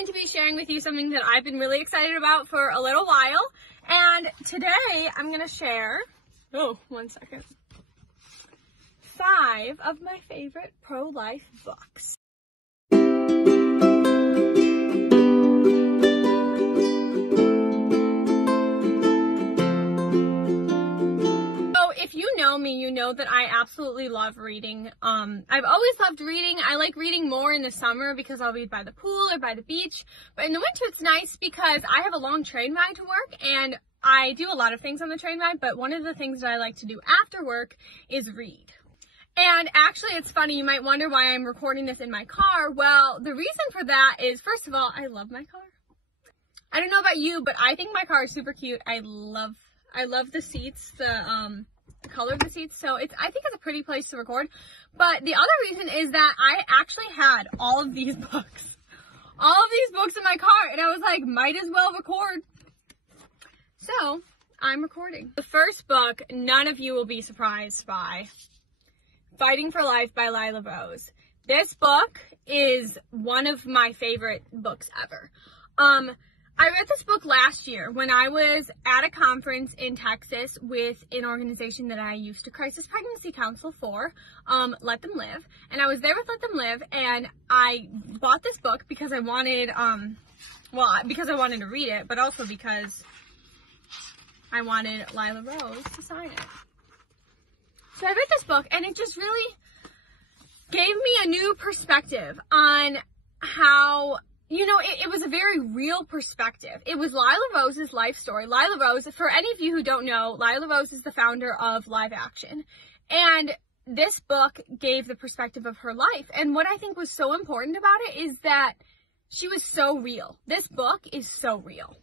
going to be sharing with you something that I've been really excited about for a little while. And today I'm going to share, 5 of my favorite pro-life books. If you know me, you know that I absolutely love reading. I've always loved reading. I like reading more in the summer because I'll read by the pool or by the beach. But in the winter, it's nice because I have a long train ride to work, and I do a lot of things on the train ride, but one of the things that I like to do after work is read. And actually, it's funny, you might wonder why I'm recording this in my car. Well, the reason for that is, first of all, I love my car. I don't know about you, but I think my car is super cute. I love the seats, the color of the seats, so I think it's a pretty place to record. But the other reason is that I actually had all of these books in my car, and I was like, might as well record. So I'm recording. The first book, none of you will be surprised by. Fighting for Life by Lila Rose. This book is one of my favorite books ever. I read this book last year when I was at a conference in Texas with an organization that I used to crisis pregnancy counsel for, Let Them Live. And I was there with Let Them Live, and I bought this book because I wanted, because I wanted to read it, but also because I wanted Lila Rose to sign it. So I read this book, and it just really gave me a new perspective on how, you know, it was a very real perspective. It was Lila Rose's life story. Lila Rose, for any of you who don't know, Lila Rose is the founder of Live Action. And this book gave the perspective of her life. And what I think was so important about it is that she was so real. This book is so real.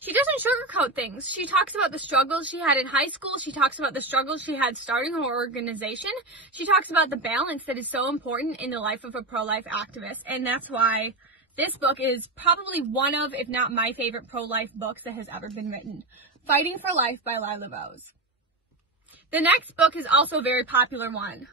She doesn't sugarcoat things. She talks about the struggles she had in high school. She talks about the struggles she had starting her organization. She talks about the balance that is so important in the life of a pro-life activist. And that's why this book is probably one of, if not my favorite pro-life books that has ever been written. Fighting for Life by Lila Rose. The next book is also a very popular one.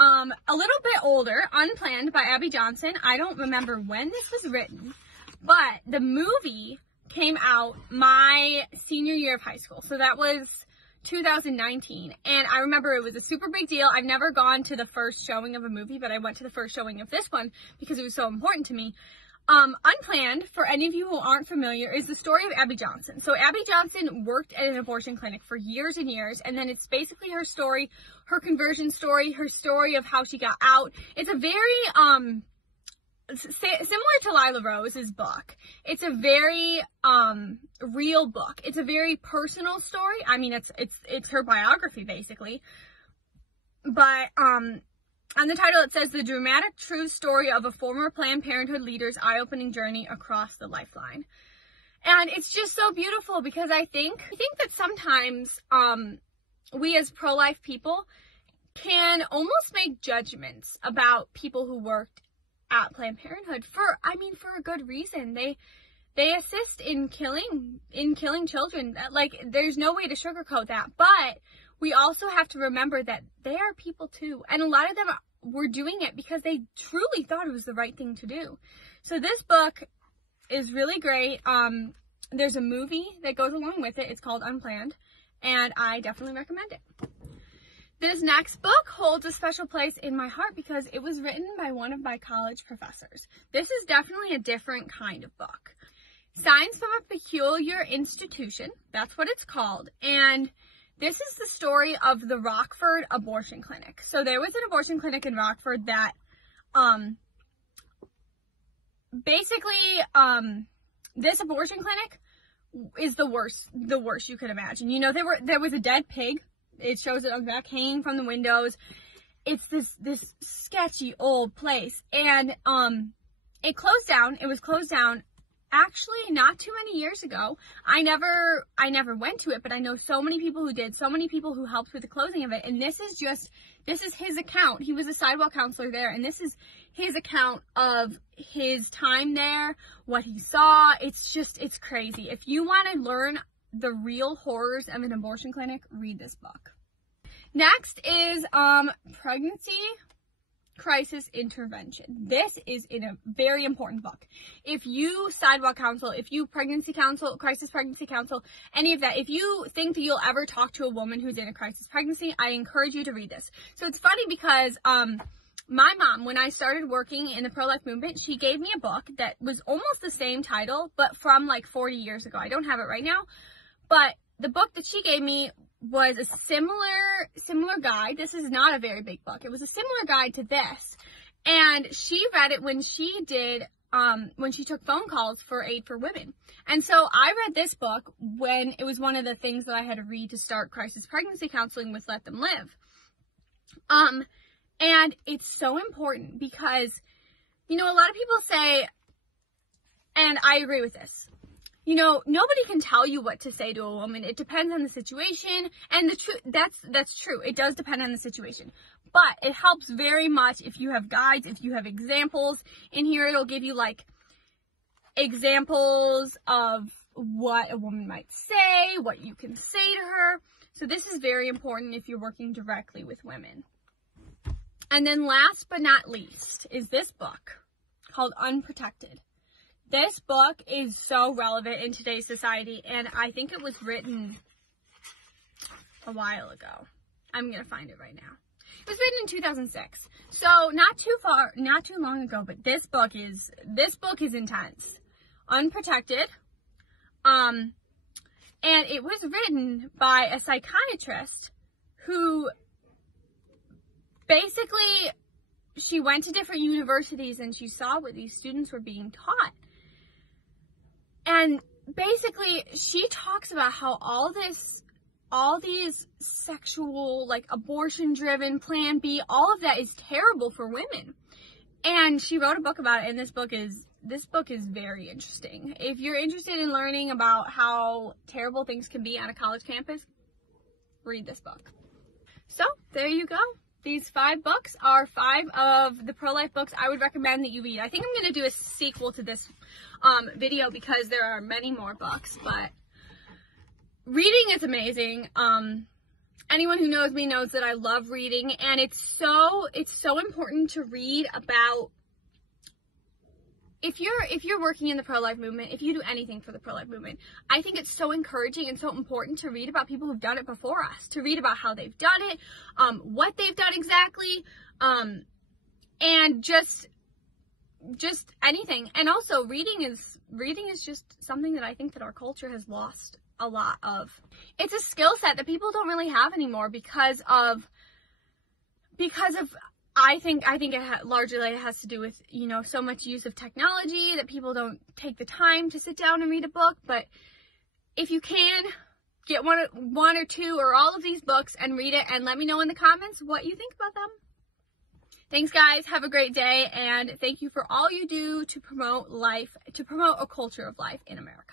A little bit older, Unplanned by Abby Johnson. I don't remember when this was written, but the movie came out my senior year of high school. So that was 2019. And I remember it was a super big deal. I've never gone to the first showing of a movie, but I went to the first showing of this one because it was so important to me. Unplanned, for any of you who aren't familiar, is the story of Abby Johnson. So Abby Johnson worked at an abortion clinic for years and years, and then it's basically her story, her conversion story, her story of how she got out. It's a very, similar to Lila Rose's book. It's a very, real book. It's a very personal story. I mean, it's her biography, basically. But, on the title, it says, the dramatic true story of a former Planned Parenthood leader's eye-opening journey across the lifeline. And it's just so beautiful because I think that sometimes, we as pro-life people can almost make judgments about people who worked at Planned Parenthood for a good reason. They assist in killing children. Like, there's no way to sugarcoat that, but we also have to remember that they are people too. And a lot of them were doing it because they truly thought it was the right thing to do. So this book is really great. There's a movie that goes along with it. It's called Unplanned, and I definitely recommend it. This next book holds a special place in my heart because it was written by one of my college professors. This is definitely a different kind of book. Signs from a Peculiar Institution, that's what it's called. And this is the story of the Rockford abortion clinic. So there was an abortion clinic in Rockford that, this abortion clinic is the worst you could imagine. You know, there was a dead pig. It shows it on the back hanging from the windows. It's this sketchy old place. And, it closed down. It was closed down actually not too many years ago. I never went to it, but I know so many people who did, so many people who helped with the closing of it. And this is his account. He was a sidewalk counselor there, and this is his account of his time there, what he saw. It's crazy. If you want to learn the real horrors of an abortion clinic, read this book. Next is, Pregnancy, crisis intervention. This is a very important book. If you sidewalk counsel, if you pregnancy counsel, crisis pregnancy counsel, any of that, if you think that you'll ever talk to a woman who's in a crisis pregnancy, I encourage you to read this. So it's funny because my mom, when I started working in the pro-life movement, she gave me a book that was almost the same title, but from like 40 years ago. I don't have it right now, but the book that she gave me was a similar guide. This is not a very big book. It was a similar guide to this. And she read it when she took phone calls for Aid for Women. And so I read this book when it was one of the things that I had to read to start crisis pregnancy counseling with Let Them Live. And it's so important because, you know, a lot of people say, and I agree with this, you know, nobody can tell you what to say to a woman. It depends on the situation. And that's true. It does depend on the situation. But it helps very much if you have guides, if you have examples. In here, it'll give you like examples of what a woman might say, what you can say to her. So this is very important if you're working directly with women. And then last but not least is this book called Unprotected. This book is so relevant in today's society, and I think it was written a while ago. I'm going to find it right now. It was written in 2006. So not too long ago, but this book is intense. Unprotected. And it was written by a psychiatrist who basically, she went to different universities and she saw what these students were being taught. And basically, she talks about how all these sexual, like abortion-driven, Plan B, all of that is terrible for women. And she wrote a book about it, and this book is very interesting. If you're interested in learning about how terrible things can be on a college campus, read this book. So, there you go. These 5 books are 5 of the pro-life books I would recommend that you read. I think I'm going to do a sequel to this video because there are many more books, but reading is amazing. Anyone who knows me knows that I love reading, and it's so important to read about. If you're working in the pro-life movement, if you do anything for the pro-life movement, I think it's so encouraging and so important to read about people who've done it before us, to read about how they've done it, what they've done exactly, and just anything. And also reading is just something that I think that our culture has lost a lot of. It's a skill set that people don't really have anymore because of I think it largely largely has to do with, you know, so much use of technology that people don't take the time to sit down and read a book. But if you can, get one or two or all of these books and read it, and let me know in the comments what you think about them. Thanks, guys. Have a great day, and thank you for all you do to promote life, to promote a culture of life in America.